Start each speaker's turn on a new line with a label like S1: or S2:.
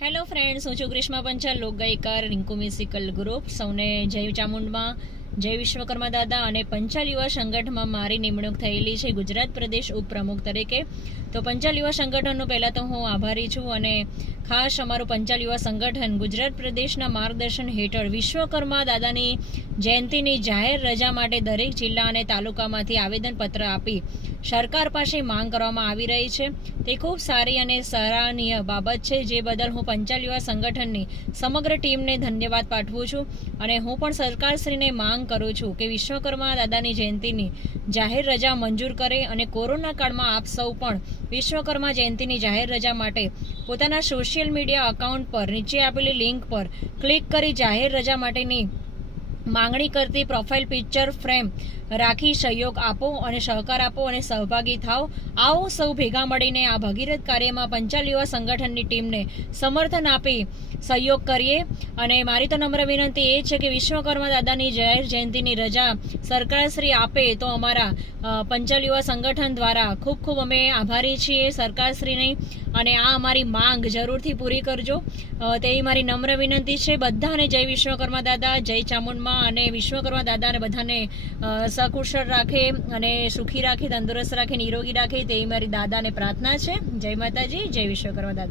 S1: Hello friends હું છું ગ્રીષ્મા પંચાલ લોકગાયિકાર રિંકુ મ્યુઝિકલ ગ્રુપ. સૌને જય ચામુંડમાં. જય વિશ્વકર્મા દાદા અને પંચાલ યુવા સંગઠનમાં મારી નિમણૂક થયેલી છે. ગુજરાત પ્રદેશ ઉપપ્રમુખ તરીકે તો પંચાલ યુવા સંગઠનનું પહેલાં તો હું આભારી છું અને ખાસ અમારું પંચાલ યુવા સંગઠન ગુજરાત પ્રદેશના માર્ગદર્શન હેઠળ વિશ્વકર્મા દાદાની જયંતિની જાહેર રજા માટે દરેક જિલ્લા અને તાલુકામાંથી આવેદનપત્ર આપી સરકાર પાસે માંગ કરવામાં આવી રહી છે. તે ખૂબ સારી અને સરાહનીય બાબત છે. જે બદલ હું પંચાલ યુવા સંગઠનની સમગ્ર ટીમને ધન્યવાદ પાઠવું છું અને હું પણ સરકારશ્રીને માંગ કરું છું કે વિશ્વકર્મા દાદાની જયંતિની જાહેર રજા મંજૂર કરે અને કોરોના કાળમાં આપ સૌ પણ વિશ્વકર્મા જયંતિની જાહેર રજા માટે પોતાના સોશિયલ મીડિયા અકાઉન્ટ પર નીચે આપેલી લિંક પર ક્લિક કરી જાહેર રજા માટેની માંગણી કરતી પ્રોફાઇલ પિક્ચર ફ્રેમ રાખી સહયોગ આપો અને સહકાર આપો અને સહભાગી થાઓ. આવો સૌ ભેગા મળીને આ ભગીરથ કાર્યમાં પંચાલ યુવા સંગઠનની ટીમને સમર્થન આપી સહયોગ કરીએ. અને મારી તો નમ્ર વિનંતી એ છે કે વિશ્વકર્મા દાદાની જાહેર જયંતિની રજા સરકારશ્રી આપે તો અમારા પંચાલ યુવા સંગઠન દ્વારા ખૂબ ખૂબ અમે આભારી છીએ સરકારશ્રીની અને આ અમારી માંગ જરૂરથી પૂરી કરજો. તેવી મારી નમ્ર વિનંતી છે. બધાને જય વિશ્વકર્મા દાદા, જય ચામુંડમાં અને વિશ્વકર્મા દાદાને બધાને સકુશળ રાખે અને સુખી રાખે, તંદુરસ્ત રાખે, નિરોગી રાખે તેવી મારી દાદાને પ્રાર્થના છે. જય માતાજી, જય વિશ્વકર્મા દાદા.